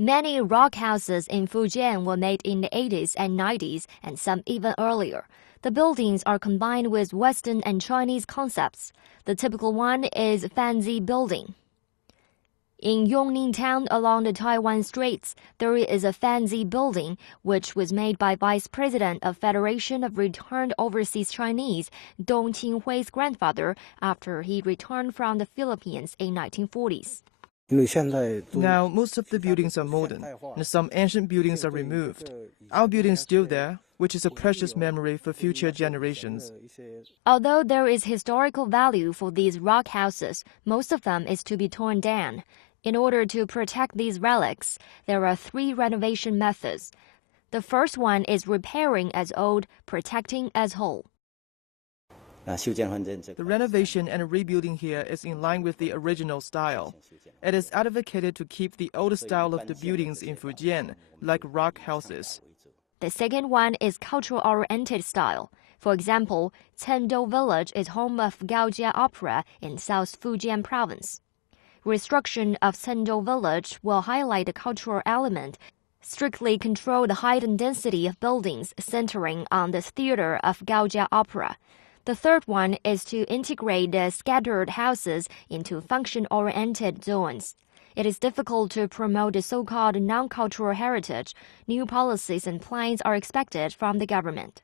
Many rock houses in Fujian were made in the 80s and 90s, and some even earlier. The buildings are combined with Western and Chinese concepts. The typical one is Fanzi Building. In Yongning Town along the Taiwan Straits, there is a Fanzi Building, which was made by Vice President of Federation of Returned Overseas Chinese, Dong Qinghui's grandfather, after he returned from the Philippines in 1940s. Now, most of the buildings are modern, and some ancient buildings are removed. Our building is still there, which is a precious memory for future generations. Although there is historical value for these rock houses, most of them is to be torn down. In order to protect these relics, there are 3 renovation methods. The first one is repairing as old, protecting as whole. The renovation and rebuilding here is in line with the original style. It is advocated to keep the old style of the buildings in Fujian, like rock houses. The second one is cultural-oriented style. For example, Chengdu Village is home of Gaojia Opera in South Fujian province. Restructuring of Chengdu Village will highlight the cultural element, strictly control the height and density of buildings centering on the theater of Gaojia Opera. The third one is to integrate the scattered houses into function-oriented zones. It is difficult to promote the so-called non-cultural heritage. New policies and plans are expected from the government.